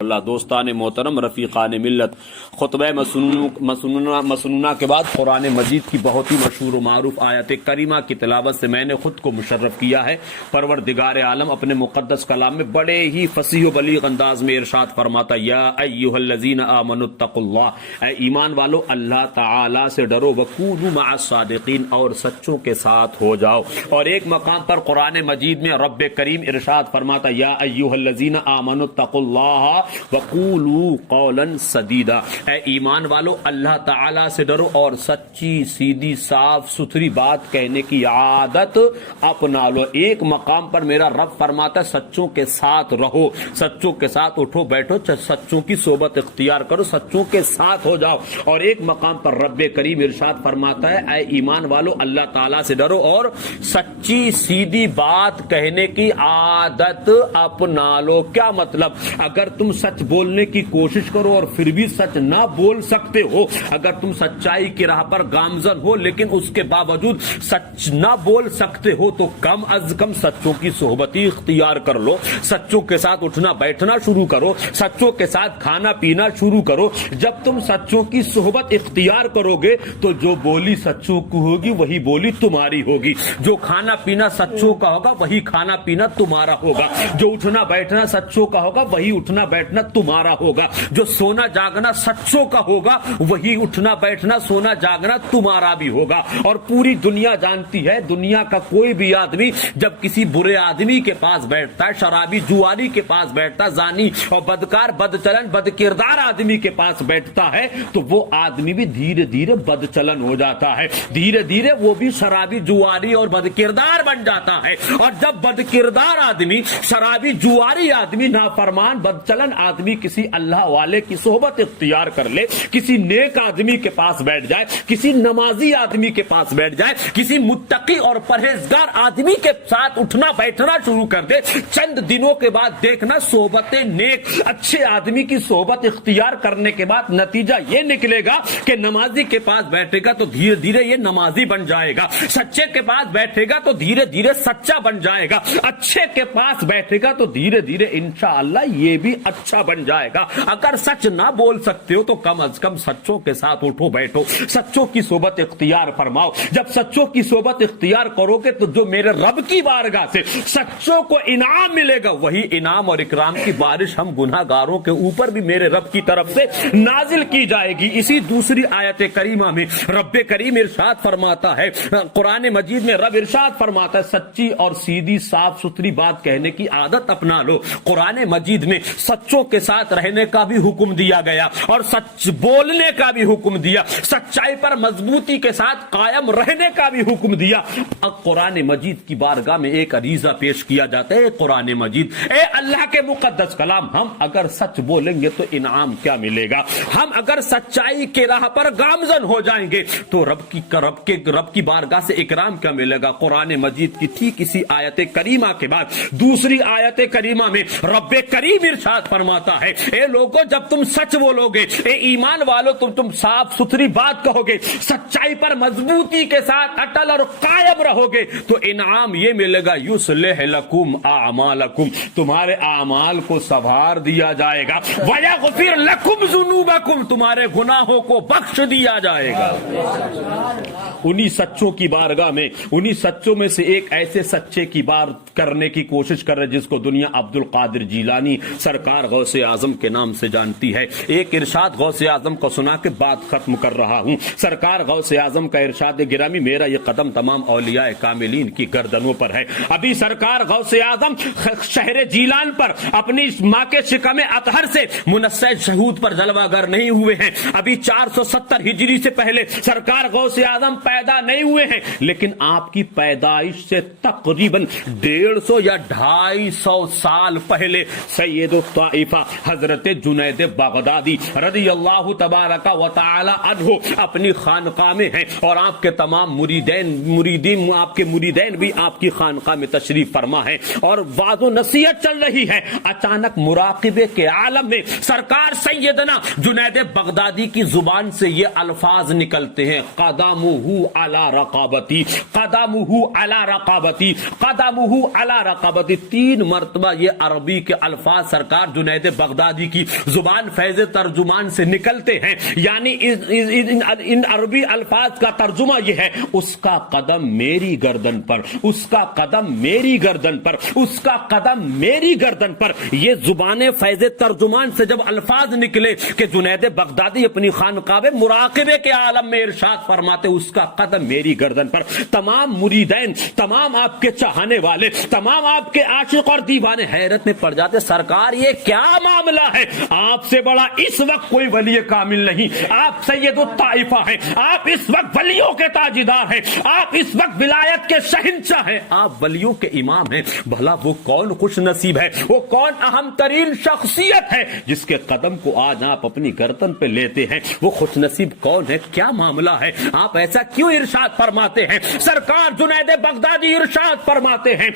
اللہ دوستان محترم رفیقان ملت، خطبہ مسنونہ کے بعد قرآن مجید کی بہت ہی مشہور و معروف آیت کریمہ کی تلاوت سے میں نے خود کو مشرف کیا ہے۔ پروردگار عالم اپنے مقدس کلام میں بڑے ہی فصیح و بلیغ انداز میں ارشاد فرماتا، یا ایھا الذین آمنوا اتقوا اللہ، اے ایمان والو اللہ تعالی سے ڈرو، وکونوا مع الصادقین، اور سچوں کے ساتھ ہو جاؤ۔ اور ایک مقام پر قرآن مجید میں رب کریم ارشاد فرماتا، یا ایھا الذین آمنوا اتقوا اللہ وقولوا قولا سدیدا، اے ایمان والو اللہ تعالی سے ڈرو اور سچی سیدھی صاف ستھری بات کہنے کی عادت اپنا لو۔ ایک مقام پر میرا رب فرماتا ہے سچوں کے ساتھ رہو، سچوں کے ساتھ اٹھو بیٹھو، سچوں کی صحبت اختیار کرو، سچوں کے ساتھ ہو جاؤ۔ اور ایک مقام پر رب کریم ارشاد فرماتا ہے، اے ایمان والو اللہ تعالی سے ڈرو اور سچی سیدھی بات کہنے کی عادت اپنا لو۔ کیا مطلب؟ اگر تم سچ بولنے کی کوشش کرو اور پھر بھی سچ نہ بول سکتے ہو، اگر تم سچائی کی راہ پر گامزن ہو لیکن اس کے باوجود سچ نہ بول سکتے ہو، تو کم از کم سچوں کی صحبتی اختیار کر لو، سچوں کے ساتھ اٹھنا بیٹھنا شروع کرو، سچوں کے ساتھ کھانا پینا شروع کرو۔ جب تم سچوں کی صحبت اختیار کرو گے تو جو بولی سچوں کی ہوگی وہی بولی تمہاری ہوگی، جو کھانا پینا سچوں کا ہوگا وہی کھانا پینا تمہارا ہوگا، جو اٹھنا بیٹھنا سچوں کا ہوگا وہی اٹھنا بیٹھنا تمہارا ہوگا، جو سونا جاگنا سچوں کا ہوگا وہی اٹھنا بیٹھنا سونا جاگنا تمہارا بھی ہوگا۔ اور پوری دنیا جانتی ہے، دنیا کا کوئی بھی آدمی جب کسی برے آدمی کے پاس بیٹھتا ہے، شرابی جواری کے پاس بیٹھتا ہے، زانی اور بدکار بدچلن بدکردار آدمی کے پاس بیٹھتا ہے، تو وہ آدمی بھی دھیرے دھیرے بدچلن ہو جاتا ہے، دھیرے دھیرے وہ بھی شرابی جواری اور بدکردار بن جاتا ہے۔ اور جب بدکردار آدمی، شرابی جواری آدمی، نافرمان بدچلن آدمی کسی اللہ والے کی صحبت اختیار کر لے، کسی نیک آدمی کے پاس بیٹھ جائے، کسی نمازی آدمی کے پاس بیٹھ جائے، کسی متقی اور پرہیزگار آدمی کے ساتھ اٹھنا بیٹھنا شروع کر دے، چند دنوں کے بعد دیکھنا صحبت نیک اچھے آدمی کی صحبت اختیار کرنے کے بعد نتیجہ یہ نکلے گا کہ نمازی کے پاس بیٹھے گا تو دھیرے دھیرے یہ نمازی بن جائے گا، سچے کے پاس بیٹھے گا تو دھیرے دھیرے سچا بن جائے گا، اچھے کے پاس بیٹھے گا تو دھیرے دھیرے انشاءاللہ یہ بھی اچھا بن جائے گا۔ اگر سچ نہ بول سکتے ہو تو کم از کم سچوں کے ساتھ اٹھو بیٹھو، سچوں کی صحبت اختیار فرماؤ۔ جب سچوں کی صحبت اختیار کرو گے تو جو میرے رب کی بارگاہ سے سچوں کو انعام ملے گا، وہی انعام اور اکرام کی بارش ہم گناہ گاروں کے اوپر بھی میرے رب کی طرف سے نازل کی جائے گی۔ اسی دوسری آیت کریمہ میں رب کریم ارشاد فرماتا ہے، قرآن مجید میں رب ارشاد فرماتا ہے، سچی اور سیدھی صاف ستھری بات کہنے کی عادت اپنا لو۔ قرآن مجید میں سچوں کے ساتھ رہنے کا بھی حکم دیا گیا اور سچ بولنے کا بھی حکم دیا، سچائی پر مضبوطی کے ساتھ قائم رہنے کا بھی حکم دیا۔ اب قرآن مجید کی بارگاہ میں ایک عریضہ پیش کیا جاتا ہے، قرآن مجید، اے اللہ کے مقدس کلام، ہم اگر سچ بولیں گے تو انعام کیا ملے گا؟ ہم اگر سچائی کے راہ پر گامزن ہو جائیں گے تو رب کی بارگاہ سے اکرام کیا ملے گا؟ قرآن مجید کی ٹھیک اسی آیت کریمہ کے بعد دوسری آیت کریمہ میں رب کریم ارشاد فرماتا ہے، اے لوگوں جب تم سچ بولو گے، اے ایمان والو تم صاف ستھری بات کہو گے، سچائی پر مضبوطی کے ساتھ اٹل اور قائم رہو گے تو انعام یہ ملے گا، یصلح لکم اعمالکم، تمہارے اعمال کو سنوار دیا جائے گا، ویغفر لکم ذنوبکم، تمہارے گناہوں کو بخش دیا جائے گا۔ انہی سچوں کی بارگاہ میں، انہی سچوں میں سے ایک ایسے سچے کی بات کرنے کی کوشش کر رہے جس کو دنیا عبد القادر جیلانی سرکار غوث اعظم کے نام سے جانتی ہے۔ ایک ارشاد غوث اعظم کو سنا کے بات ختم کر رہا ہوں۔ سرکار غوث اعظم کا ارشاد گرامی، میرا یہ قدم تمام اولیاء کاملین کی گردنوں پر ہے۔ ابھی سرکار غوث اعظم شہر جیلان پر اپنی ماں کے شکم اطہر سے منصع شہود پر جلوہ گر نہیں ہوئے ہیں، ابھی 470 ہجری سے پہلے سرکار غوث اعظم پیدا نہیں ہوئے ہیں، لیکن آپ کی پیدائش سے تقریباً 150 یا 250 سال پہلے سید الطائفہ حضرت جنید بغدادی رضی اللہ تبارک و تعالی عنہ اپنی خانقاہ میں ہیں، اور آپ کے تمام مریدین آپ کے مریدین بھی آپ کی خانقاہ میں تشریف فرما ہے، اور واعظ و نصیحت چل رہی ہے۔ اچانک مراقبے کے عالم میں سرکار سیدنا جنید بغدادی کی زبان سے یہ الفاظ نکلتے ہیں، قدمہ علی رقابتی، قدمہ علی رقابتی، قدمہ علی رقابتی، 3 مرتبہ یہ عربی کے الفاظ سرکار جنید جنید بغدادی کی زبان فیض ترجمان سے نکلتے ہیں، یعنی ان عربی الفاظ کا ترجمہ یہ ہے، اس کا قدم میری گردن پر، اس کا قدم میری گردن پر، اس کا قدم میری گردن پر۔ یہ زبان فیض ترجمان سے جب الفاظ نکلے کہ جنید بغدادی اپنی خانقاہ مراقبے کے عالم میں ارشاد فرماتے اس کا قدم میری گردن پر، تمام مریدین، تمام آپ کے چاہنے والے، تمام آپ کے عاشق اور دیوانے حیرت میں پڑ جاتے، سرکار یہ کیا معاملہ ہے؟ آپ سے بڑا اس وقت کوئی ولی کامل نہیں، آپ سید الطائفہ ہیں، آپ اس وقت ولیوں کے تاجدار ہیں، آپ اس وقت ولایت کے شہنشاہ ہیں، آپ ولیوں کے امام ہیں۔ بھلا وہ کون خوش نصیب ہے، وہ کون اہم ترین شخصیت ہے جس کے قدم کو آج آپ اپنی گردن پہ لیتے ہیں؟ وہ خوش نصیب کون ہے؟ کیا معاملہ ہے؟ آپ ایسا کیوں ارشاد فرماتے ہیں؟ سرکار جنید بغدادی ارشاد فرماتے ہیں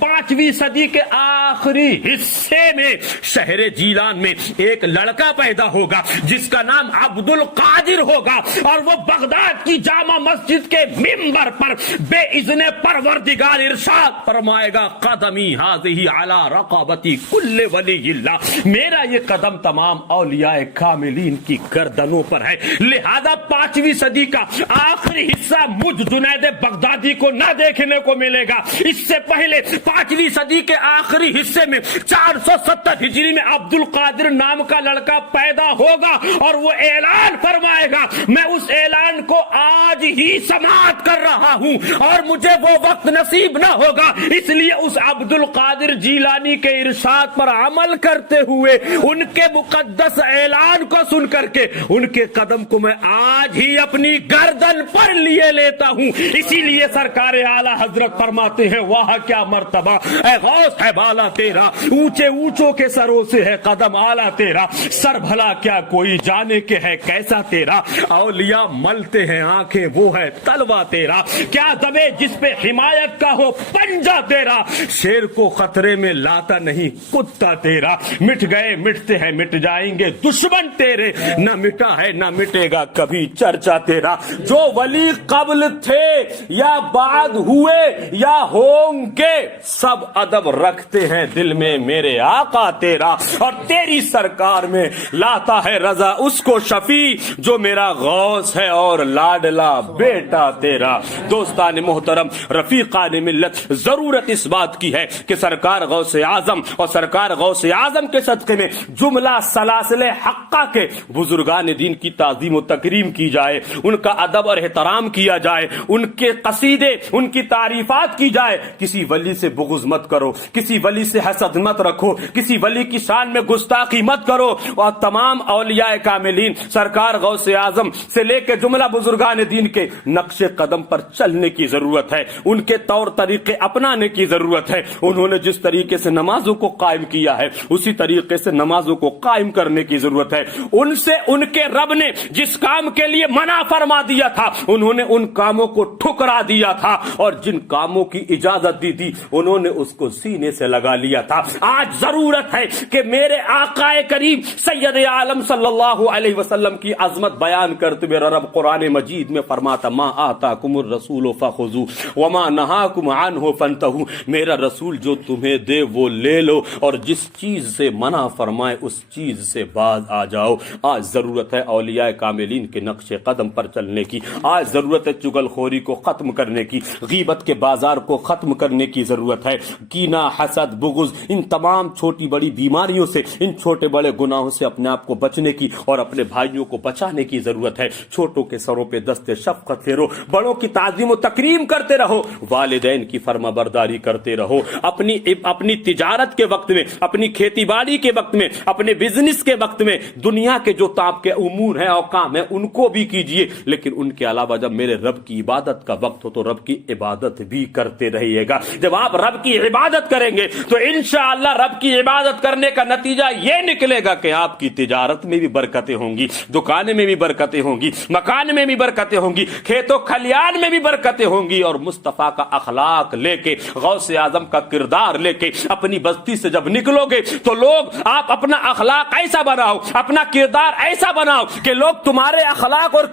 5ویں صدی کے آخری حصے میں شہر جیلان میں ایک لڑکا پیدا ہوگا جس کا نام عبد القادر ہوگا، اور وہ بغداد کی جامع مسجد کے منبر پر بے اذن پروردگار ارشاد فرمائے گا قدمی ہذہ علی رقبتی کل ولی اللہ، میرا یہ قدم تمام اولیاء کاملین کی گردنوں پر ہے۔ لہذا 5ویں صدی کا آخری حصہ مجھ جنید بغدادی کو نہ دیکھنے کو ملے گا، اس سے پہلے 5ویں صدی کے آخری حصے میں 470 ہجری میں عبد القادر نام کا لڑکا پیدا ہوگا، اور وہ اعلان فرمائے گا میں اس اعلان کو آج ہی سماعت کر رہا ہوں اور مجھے وہ وقت نصیب نہ ہوگا، اس لیے اس عبد القادر جیلانی کے ارشاد پر عمل کرتے ہوئے ان کے مقدس اعلان کو سن کر کے ان کے قدم کو میں آج ہی اپنی گردن پر لیے لیتا ہوں۔ اسی لیے سرکار اعلیٰ حضرت فرماتے ہیں واہ کیا مرتبہ اے غوث ہے بالا تیرا، اونچے اونچوں کے سروں سے ہے قدم اعلیٰ تیرا، سر بھلا کیا کوئی جانے کے ہے کیسا تیرا، اولیاء ملتے ہیں آنکھیں وہ ہے تلوا تیرا، کیا دبے جس پہ حمایت کا ہو پنجا تیرا، شیر کو خطرے میں لاتا نہیں کتا تیرا، مٹ گئے مٹتے ہیں مٹ جائیں گے دشمن تیرے، نہ مٹا ہے نہ مٹے گا کبھی چرچا تیرا، جو ولی قبل تھے یا بعد ہوئے یا ہوں گے سب ادب رکھتے ہیں دل میں میرے آقا تیرا، اور تیری سرکار میں لاتا ہے رضا اس کو شفیع جو میرا غوث ہے اور لاڈلا بیٹا تیرا۔ دوستان محترم، رفیقان ملت، ضرورت اس بات کی ہے کہ سرکار غوث اعظم اور سرکار غوث اعظم کے صدقے میں جملہ سلاسل حقہ کے بزرگان دین کی تعظیم و تکریم کی جائے، ان کا ادب اور احترام کیا جائے، ان کے قصیدے ان کی تعریفات کی جائے۔ کسی ولی سے بغض مت کرو، کسی ولی سے حسد مت رکھو، کسی ولی کی شان میں گستاخی مت کرو، اور تمام اولیاء کاملین سرکار غوث اعظم سے لے کے جملہ بزرگان دین کے نقش قدم پر چلنے کی ضرورت ہے، ان کے طور طریقے اپنانے کی ضرورت ہے۔ انہوں نے جس طریقے سے نمازوں کو قائم کیا ہے اسی طریقے سے نمازوں کو قائم کرنے کی ضرورت ہے۔ ان سے ان کے رب نے جس کام کے لیے منع فرما دیا تھا انہوں نے ان کاموں کو ٹھکرا دیا تھا، اور جن کاموں کی اجازت دی تھی انہوں نے اس کو سینے سے لگا لیا تھا۔ آج ضرورت ہے کہ میرے آقا کریم سید عالم صلی اللہ علیہ وسلم کی عظمت بیان کرتے ہوئے رب قرآن مجید میں فرماتا ما آتاکم الرسول فخذوہ وما نہاکم عنہ فانتہوا، میرا رسول جو تمہیں دے وہ لے لو اور جس چیز سے منع فرمائے اس چیز سے باز آ جاؤ۔ آج ضرورت ہے اولیاء کاملین کے نقش قدم پر چلنے کی، آج ضرورت ہے چغل خوری کو ختم کرنے کی، غیبت کے بازار کو ختم کرنے کی ضرورت ہے، کینہ حسد بغض ان تمام چھوٹی بڑی بیماریوں سے، ان چھوٹے بڑے گناہوں سے اپنے آپ کو بچنے کی اور اپنے بھائیوں کو بچانے کی ضرورت ہے۔ چھوٹوں کے سروں پہ دست شفقت پھیرو، بڑوں کی تعظیم و تکریم کرتے رہو، والدین کی فرما برداری کرتے رہو، اپنی تجارت کے وقت میں، اپنی کھیتی باڑی کے وقت میں، اپنے بزنس کے وقت میں دنیا کے جو آپ کے امور ہیں اور کام ہیں ان کو بھی کیجئے، لیکن ان کے علاوہ جب میرے رب کی عبادت کا وقت ہو تو رب کی عبادت بھی کرتے رہیے گا۔ جب آپ رب کی عبادت کریں گے تو انشاءاللہ رب کی عبادت کرنے کا نتیجہ یہ نکلے گا کہ آپ کی تجارت میں بھی برکتیں ہوں گی، دکان میں بھی برکتیں ہوں گی، مکان میں بھی برکتیں ہوں گی، کھیت و کھلیان میں بھی برکتیں ہوں گی، اور مصطفیٰ کا اخلاق لے کے، غوث اعظم کا کردار لے کے اپنی بستی سے جب نکلو گے تو لوگ آپ اپنا اخلاق ایسا بناؤ، اپنا کردار ایسا بناؤ کہ لوگ تمہارے اخلاق اور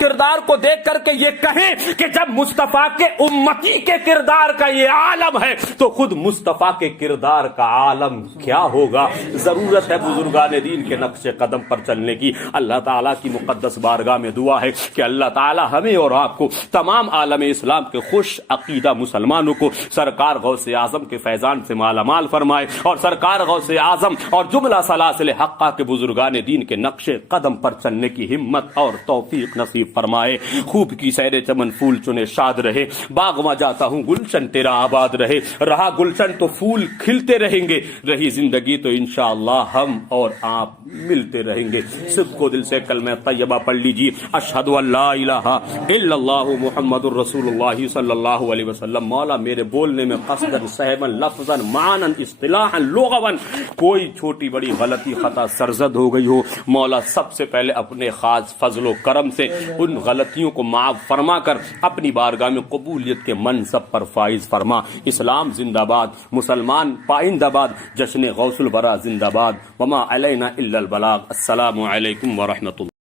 کردار کو دیکھ کر کے یہ کہیں کہ جب مصطفیٰ کے امتی کے کردار کا یہ عالم ہے تو خود مصطفیٰ کے کردار کا عالم کیا ہوگا۔ ہوگا. ضرورت ہے بزرگان دین کے نقش قدم پر چلنے کی. اللہ تعالیٰ کی مقدس بارگاہ میں دعا ہے کہ اللہ تعالیٰ ہمیں اور آپ کو, تمام عالم اسلام کے خوش عقیدہ مسلمانوں کو سرکار غوث اعظم کے فیضان سے مالا مال فرمائے, اور سرکار غوث اعظم اور جملہ سلاسل حقہ کے بزرگان دین کے نقش قدم پر چلنے کی ہمت اور توفیق نصیب فرمائے. خوب کی سیر چمن پھول چنے شاد رہے, باغ میں جاتا ہوں گلشن تیرا آباد رہے. رہا گلشن تو پھول کھلتے رہیں گے, رہی زندگی تو انشاءاللہ ہم اور آپ ملتے رہیں گے. سب کو دل سے کلمہ طیبہ پڑھ لیجیے, اشہد ان لا الہ الا اللہ محمد الرسول اللہ صلی اللہ علیہ وسلم. مولا میرے بولنے میں قصداً سہماً لفظاً معناً اصطلاحاً لغواً کوئی چھوٹی بڑی غلطی خطا سرزد ہو گئی ہو, مولا سب سے پہلے اپنے خاص فضل و کرم سے ان غلطیوں کو معاف فرما کر اپنی بارگاہ میں قبولیت کے منصب پر فائز فرما. اسلام زندہ باد, مسلمان پائندہ باد, جشن غوث الورا زندہ باد. وما علینا الا البلاغ. السلام علیکم ورحمۃ اللہ.